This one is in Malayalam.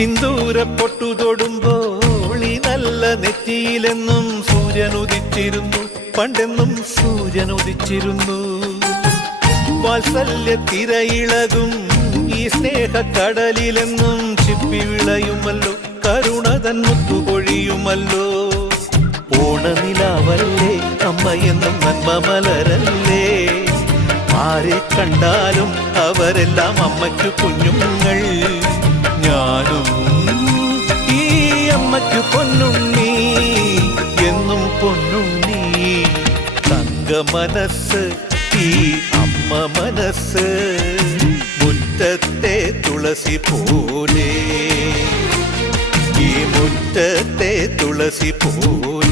സിന്ദൂര പൊട്ടു തൊടുമ്പോൾ ഈ നല്ല നെറ്റിയിലെന്നും സൂര്യൻ ഉദിച്ചിരുന്നു, പണ്ടെന്നും സൂര്യൻ ഉദിച്ചിരുന്നു. വാത്സല്യ തിരയിളകും ഈ സ്നേഹക്കടലിലെന്നും ചിപ്പി വിളയുമല്ലോ, കരുണതൻ മുത്തുപൊഴിയുമല്ലോ. ഓണനിലാവല്ലേ അമ്മയെന്നും നന്മ മലരല്ലേ, ആരെ കണ്ടാലും അവരെല്ലാം അമ്മയ്ക്കു കുഞ്ഞുങ്ങൾ. ഞാനും ഈ അമ്മയ്ക്കു പൊന്നുണ്ണി, എന്നും പൊന്നുണ്ണി. തങ്ക മനസ്സ് ഈ അമ്മ മനസ്സ്, മുറ്റത്തെ തുളസി പോലെ, ഈ മുറ്റത്തെ തുളസി പോലെ.